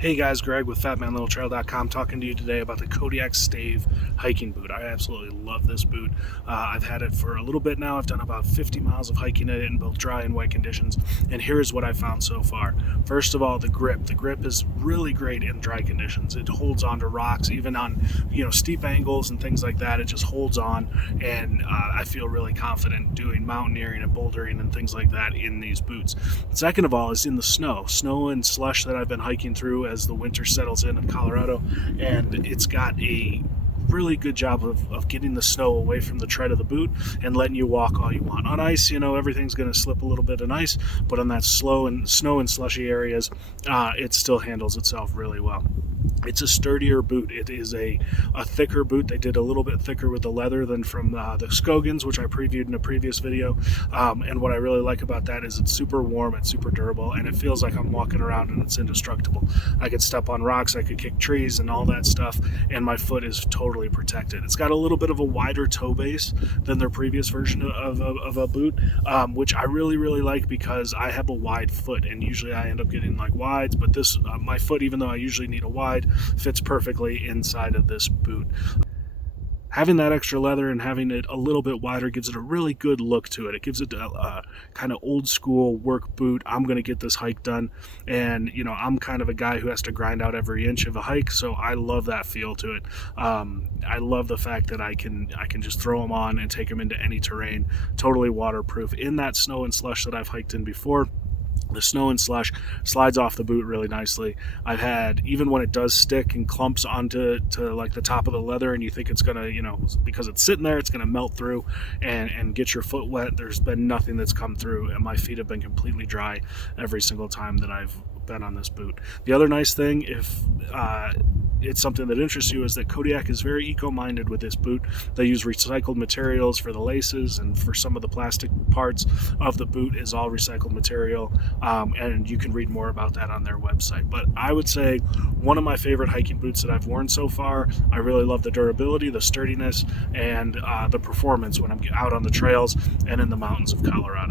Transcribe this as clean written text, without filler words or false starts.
Hey guys, Greg with FatManLittleTrail.com talking to you today about the Kodiak Stave hiking boot. I absolutely love this boot. I've had it for a little bit now. I've done about 50 miles of hiking in it in both dry and wet conditions, and here's what I found so far. First of all, the grip. The grip is really great in dry conditions. It holds onto rocks, even on steep angles and things like that. It just holds on, and I feel really confident doing mountaineering and bouldering and things like that in these boots. Second of all is in the snow and slush that I've been hiking through as the winter settles in Colorado, and it's got a really good job of getting the snow away from the tread of the boot and letting you walk all you want. On ice, everything's going to slip a little bit in ice, but on that snow and slushy areas, it still handles itself really well. It's a sturdier boot. It is a thicker boot. They did a little bit thicker with the leather than from the Skogans, which I previewed in a previous video. And what I really like about that is it's super warm, it's super durable, and it feels like I'm walking around and it's indestructible. I could step on rocks, I could kick trees and all that stuff, and my foot is totally protected. It's got a little bit of a wider toe base than their previous version of a boot, which I really, really like because I have a wide foot, and usually I end up getting like wides, but this, my foot, even though I usually need a wide, fits perfectly inside of this boot. Having that extra leather and having it a little bit wider gives it a really good look to it. It gives it a kind of old school work boot. I'm going to get this hike done, and I'm kind of a guy who has to grind out every inch of a hike, so I love that feel to it. I love the fact that I can just throw them on and take them into any terrain, totally waterproof. In that snow and slush that I've hiked in before, the snow and slush slides off the boot really nicely. I've had, even when it does stick and clumps onto like the top of the leather, and you think it's gonna, because it's sitting there, it's gonna melt through and get your foot wet. There's been nothing that's come through, and my feet have been completely dry every single time that I've been on this boot. The other nice thing, if it's something that interests you, is that Kodiak is very eco-minded with this boot. They use recycled materials for the laces, and for some of the plastic parts of the boot is all recycled material, and you can read more about that on their website. But I would say one of my favorite hiking boots that I've worn so far. I really love the durability, the sturdiness, and the performance when I'm out on the trails and in the mountains of Colorado.